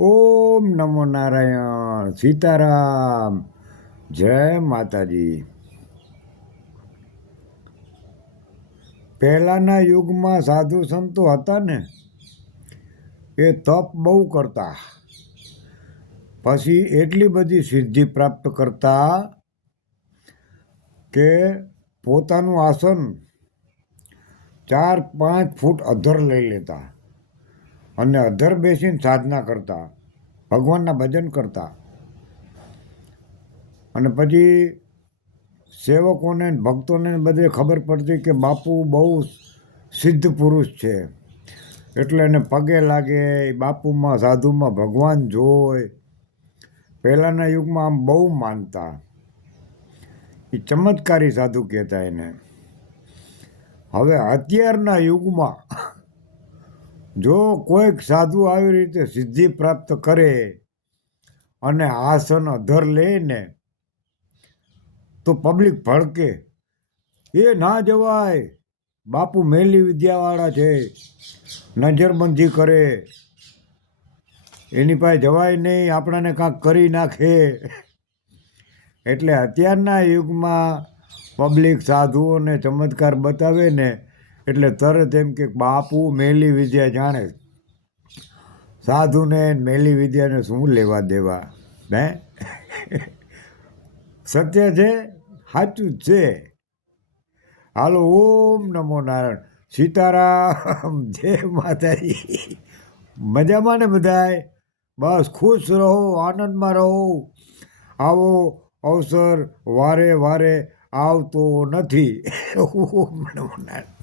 ઓમ નમો નારાયણ, સીતારામ, જય માતાજી. પહેલાંના યુગમાં સાધુ સંતો હતા ને, એ તપ બહુ કરતા, પછી એટલી બધી સિદ્ધિ પ્રાપ્ત કરતા કે પોતાનું આસન 4-5 ફૂટ અધર લઈ લેતા અને અધર બેસીને સાધના કરતા, ભગવાનના ભજન કરતા. અને પછી સેવકોને ભક્તોને બધે ખબર પડતી કે બાપુ બહુ સિદ્ધ પુરુષ છે, એટલે એને પગે લાગે, બાપુમાં સાધુમાં ભગવાન જોય. પહેલાંના યુગમાં આમ બહુ માનતા, એ ચમત્કારી સાધુ કહેતા એને. હવે અત્યારના યુગમાં જો કોઈક સાધુ આવી રીતે સિદ્ધિ પ્રાપ્ત કરે અને આસન અધર લે ને તો પબ્લિક ભડકે, એ ના જવાય, બાપુ મેલી વિદ્યાવાળા છે, નજરબંધી કરે, એની પાસે જવાય નહીં, આપણાને કાંઈક કરી નાખે. એટલે અત્યારના યુગમાં પબ્લિક સાધુઓને ચમત્કાર બતાવે ને એટલે તરત એમ કે બાપુ મેલી વિદ્યા જાણે. સાધુને મેલી વિદ્યાને શું લેવા દેવા? હે સત્ય છે, સાચું જ છે. હાલો, ઓમ નમો નારાયણ, સીતારામ, જય માતાજી. મજામાં ને બધાય? બસ ખુશ રહો, આનંદમાં રહો. આવો અવસર વારે વારે આવતો નથી. ઓમ નમો નારાયણ.